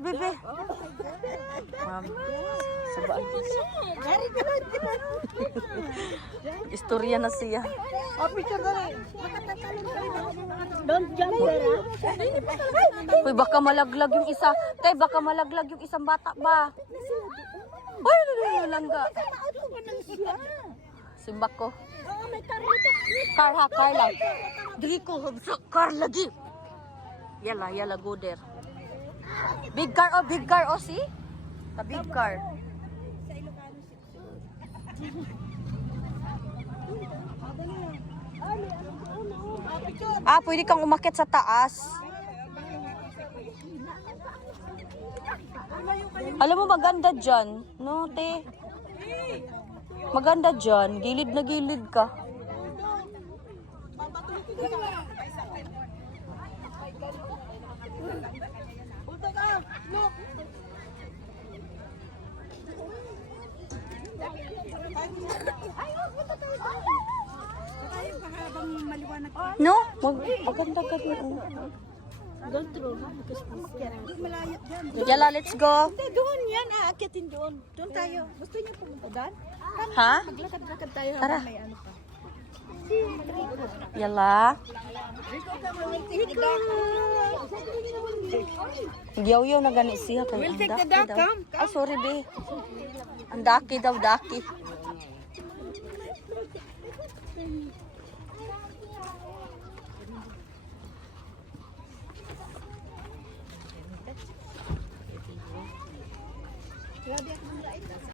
bebe. Sabaan. Istorya na siya. Don't jump there. Uy, baka malaglag yung isa. Tay, baka malaglag yung isang bata ba? Uy, langga. Simbak ko. Car ha, car lang. Dili ko sa car lagi. Yala, go there. Big car, oh, see? The big car. Pwede kang umakyat sa taas. Alam mo, maganda dyan. No, te? Maganda dyan. Gilid na gilid ka. No? Maganda ka din. Go through. Yala, let's go. Doon yan, aakitin doon. Doon tayo. Gusto niyo pumunta doon? Ha? Maglakad-lakad tayo Tara. habang may ano pa. Yala. Yaw-yaw na gani siya. We'll take the duck, come. Sorry, be. Ang daki daw, daki.